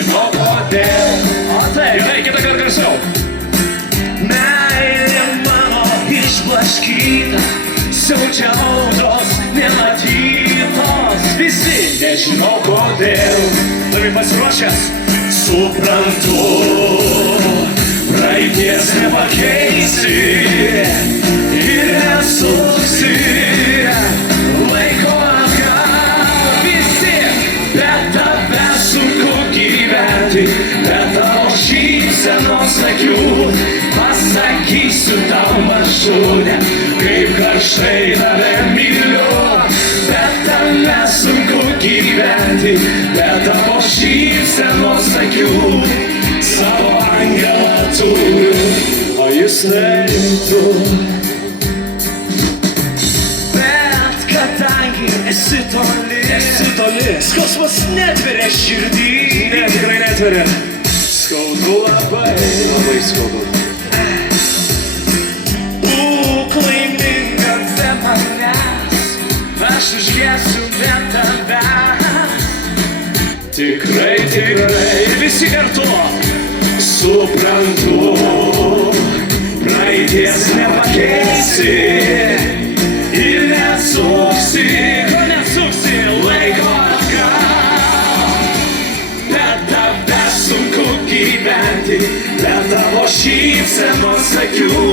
nežinau kodėl. O taip, Gerai, kitą kartą garsiau. meilė mano išblaškyta, siaučia audros nematytos. Visi Nežinau kodėl. turi pasiruošęs. Suprantu, praeities nepakeisi ir nesuksi Laiko atgal visi, bet tave sunku gyventi, bet tavo šypsenos akių pasakysiu tau mažulė, kaip karštai tave myliu, bet tave sunku gyventi, bet tavo šypsenos akių savo angelą turiu, o jisai tu. bet kadangi esi toli, skausmas netveria širdį. Ne, tikrai netveria. Skaudu labai, labai skaudu. Būk laiminga be manęs, aš užgesiu be tavęs. Tikrai, tikrai, Visi kartu. suprantu, praeities nepakeisi ir nesuksi, Ko nesuksi, laiko atgal, bet tave sunku gyventi, bet tavo šypsenos akių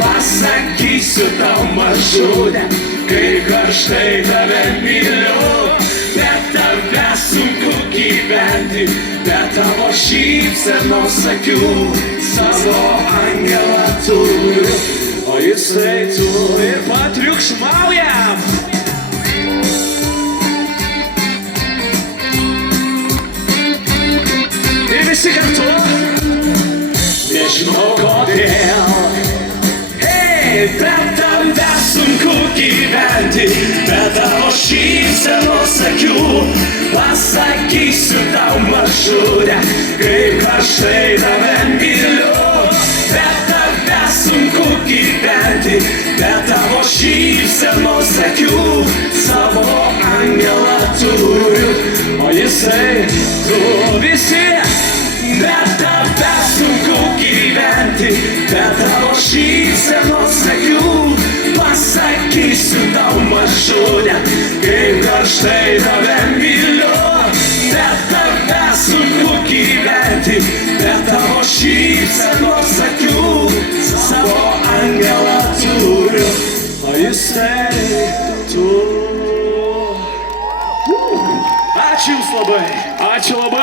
pasakysiu tau mažulė, kaip karštai tave myliu, bet tave sunku gyventi, bet tavo šypsenos akių savo angelą turiu, o jisai turi. ir patriukšmaujam. Ir visi kartu. Nežinau kodėl, hei, bet tave sunku gyventi, bet tavo šypsenos akių pasakysiu tau mažulė, kaip karštai tave myliu, bet tave sunku gyventi, bet tavo šypsenos akių savo angelą turiu, o jisai tu. Visi. Bet tave sunku gyventi, bet tavo šypsenos akių pasakysiu tau mažulė, kaip karštai tave myliu, bet tave sunku gyventi, bet tavo šypsenos akių savo angelą turiu, o jisai tu. Ačiū Jums labai. Ačiū labai.